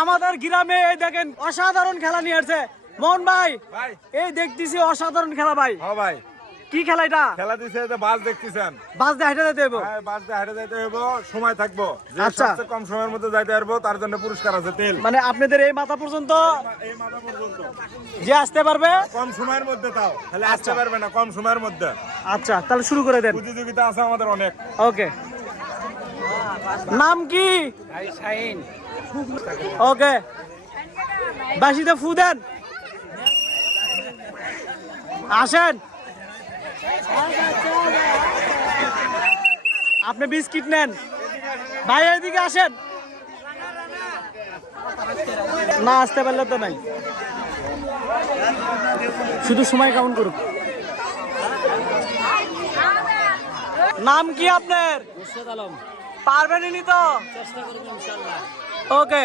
আমাদের গ্রামে এই দেখেন অসাধারণ খেলা নিয়ে আসছে। মোহন ভাই ভাই। এই দেখতেছি অসাধারণ খেলা ভাই। হ্যাঁ ভাই। কি খেলা এটা? খেলা দিছে যে বাস দেখতেছেন। বাস দিয়ে হেঁটে যেতে হবে হ্যাঁ বাস দিয়ে হেঁটে যাইতে হইব সময় থাকব। যে আচ্ছা। সবচেয়ে কম সময়ের মধ্যে যাইতে পারব তার জন্য পুরস্কার আছে তেল। মানে আপনাদের এই মাথা পর্যন্ত? এই মাথা পর্যন্ত। যে আসতে পারবে? কম সময়ের মধ্যে তাও। তাহলে আসতে পারবে না কম সময়ের মধ্যে। আচ্ছা তাহলে শুরু করে দেন। প্রতিযোগিতা আছে আমাদের অনেক। ওকে। নাম কি? ওকে। বাসিতে ফু দেন। আসেন। আপনি বিস্কিট নেন। ভাই এদিকে আসেন। না আসতে পারলে তো নাই। শুধু সময় কাউন্ট করুক। নাম কি আপনার? পারবেন তো? ওকে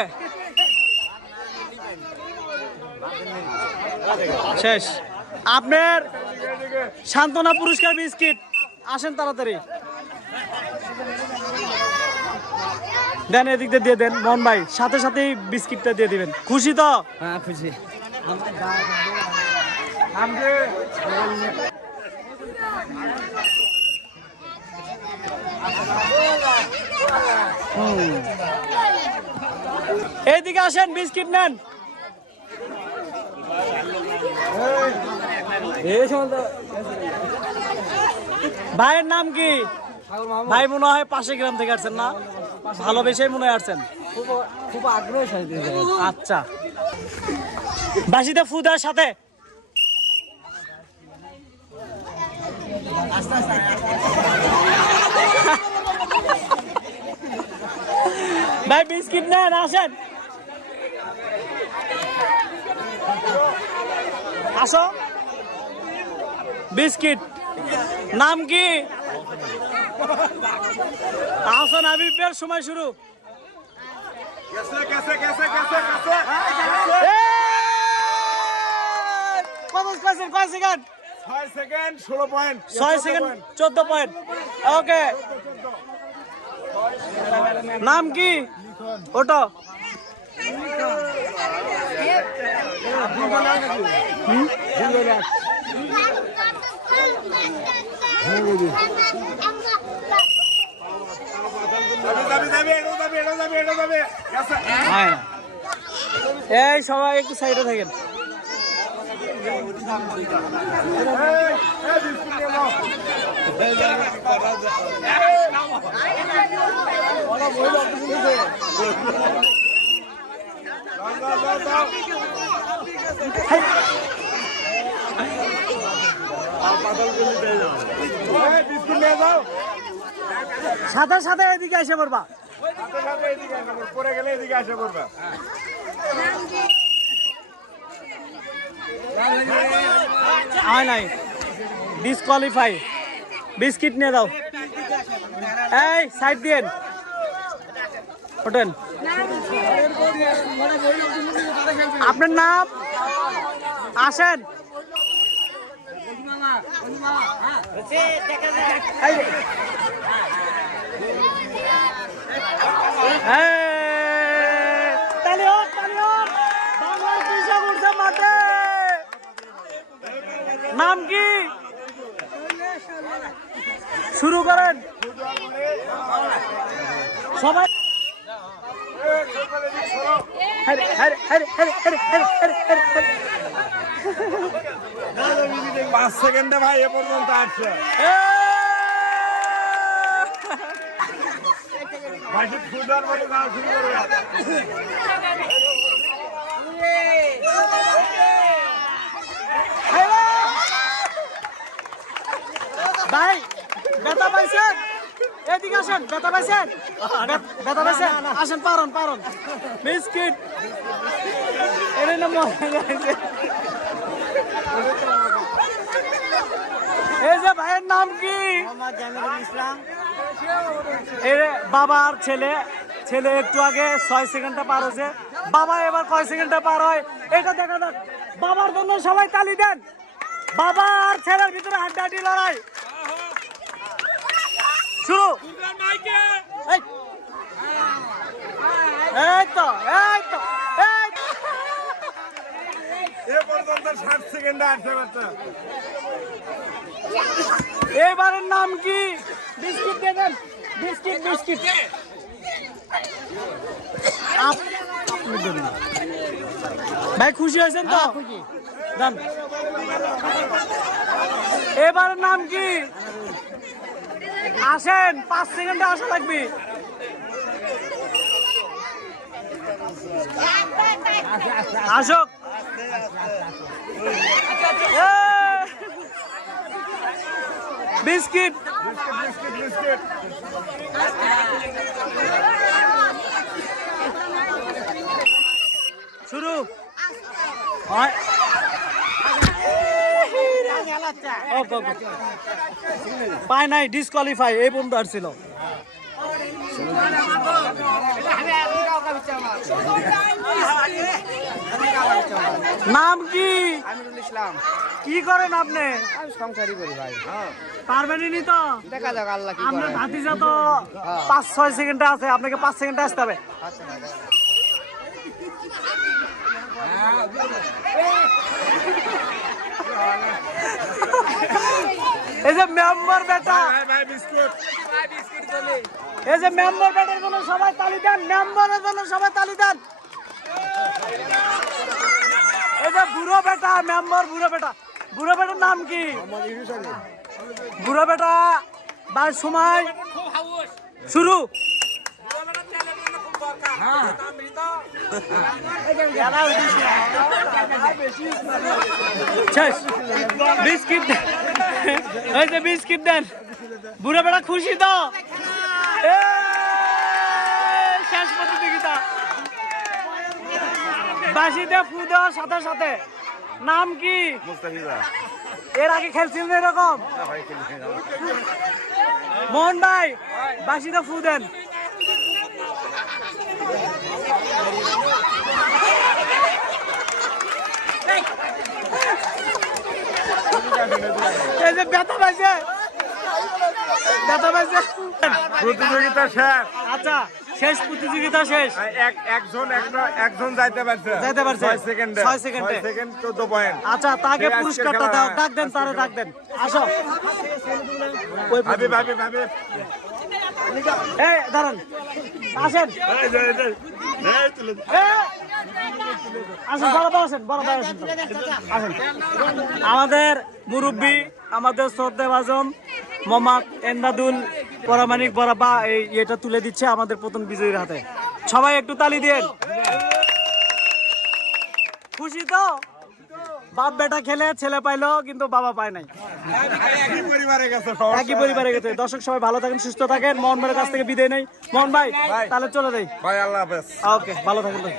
শেষ। আপনার সান্ত্বনা পুরস্কার বিস্কিট। আসেন তাড়াতাড়ি। দেন, এদিক দিয়ে দিয়ে দেন মন ভাই। সাথে সাথেই বিস্কিটটা দিয়ে দিবেন। খুশি তো? হ্যাঁ খুশি। এইদিকে আসেন বিস্কিট নেন। এই ভাইয়ের নাম কি? ভাই মনে হয় পাশে গ্রাম থেকে আসছেন না? ভালোবেসেই মনে হয় আসছেন। খুব আগ্রহ আচ্ছা। বাসিতে ফুদার সাথে। ভাই বিস্কিট নেন আসেন। আসো। বিস্কিট। নাম কি? আসন হাবিবের সময় শুরু। সেকেন্ড সেকেন্ড ষোলো পয়েন্ট ছয় সেকেন্ড, চোদ্দ পয়েন্ট। ওকে নাম কি? ওটো। এই সবাই একটু সাইডে থাকেন এই সাথে সাথে এদিকে এসে পড়বা। পরে গেলে এদিকে নাই। ডিসকোয়ালিফাই বিস্কিট নিয়ে দাও। এই সাইড দিয়েন ওঠেন। আপনার নাম? আসেন এই যে। এই, তালি হোক, তালি হোক। বাংলার কৃষক উঠছে মাঠে। নাম কি শুরু করেন সবাই হেরে, হেরে, হেরে। পাঁচ সেকেন্ডে ভাই এ পর্যন্ত আসছে! ভাই ফুটবল মতো গান শুরু করবে। হেরে! ভাই ব্যথা পাইছেন? এদিকে আসেন ব্যথা পাইছেন? বে- ব্যথা পাইছেন? আসেন পারন পারন। বিস্কিট। এর নাম এই যে ভাইয়ের নাম কি? এর বাবার ছেলে ছেলে একটু আগে ছয় সেকেন্ডটা পার হয়েছে। বাবা এবার কয় সেকেন্ডটা পার হয়? এটা দেখা যাক। বাবার জন্য সবাই তালি দেন। বাবা আর ছেলের ভিতরে হাড্ডাহাড্ডি লড়াই। শুরু। এই। এই তো এই তো এ পর্যন্ত ষাট সেকেন্ডে আসছে বাচ্চা এবারের নাম কি? বিস্কিট দিয়ে দেন। Biscuit biscuit. ভাই খুশি হয়েছেন তো? দেন। এবারের নাম কি? আসেন পাঁচ সেকেন্ডে আসা লাগবে। আসক। এ! বিস্কিট। শুরু। হয়। পায় নাই ডিসকোয়ালিফাই এই বন্ধু আর ছিল নাম কি? আমিরুল ইসলাম। কি করেন আপনি? আমি সংসারই করি ভাই পারবেনই তো? দেখা যাক আল্লাহ কি আপনার করে। ভাতিজা তো পাঁচ ছয় সেকেন্ডে আছে আপনাকে পাঁচ সেকেন্ডে আসতে হবে। আচ্ছা এই যে মেম্বার বেটা। ভাই ভাই বিস্কুট। এই যে মেম্বার বেটার জন্য সবাই তালি দেন মেম্বারের জন্য সবাই তালি দেন। এই যে বুড়ো বেটা মেম্বার বুড়ো বেটা বুড়ো বেটার নাম কি বুড়ো বেটা বার সময় শুরু শেষ বিস্কিট দেন এই যে বিস্কিট দেন বুড়ো বেটা খুশি তো এ, শেষ প্রতিযোগিতা বাসিতে ফু দেওয়ার সাথে সাথে। নাম কি? মুস্তাফিজা। এর আগে খেলছিলেন এরকম? মোহন ভাই বাসিতে ফু দেন। এই যে ব্যথা পাইছে। ব্যথা পাইছে। প্রতিযোগিতা শেষ। আচ্ছা। শেষ প্রতিযোগিতা শেষ। এক একজন একটা একজন যাইতে পারছে। যাইতে পারছে। ছয় সেকেন্ডে ছয় সেকেন্ডে। ছয় সেকেন্ড চোদ্দ পয়েন্ট আচ্ছা তাকে পুরস্কারটা দাও। ডাক দেন তারে ডাক দেন। আসো। ভাবি ভাবি ভাবি। এই দাঁড়ান। আসেন। এই যে, এই এই তুলে। আসেন বড় ভাই আসেন বড় ভাই আসেন। আসেন। আমাদের মুরব্বী আমাদের শ্রদ্ধা ভাজন মোহাম্মদ এন্দাদুল পরামানিক বরাবা এই এটা তুলে দিচ্ছে আমাদের প্রথম বিজয়ীর হাতে। সবাই একটু তালি দিন। খুশি তো? বাপ বেটা খেলে ছেলে পাইলো কিন্তু বাবা পায় নাই। একই পরিবারে গেছে। দর্শক সবাই ভালো থাকেন সুস্থ থাকেন। মোহন ভাইয়ের কাছ থেকে বিদায় নেই। মোহন ভাই ভাই। তাহলে চলে যাই। ভাই আল্লাহ হাফেজ। ওকে ভালো থাকেন ভাই।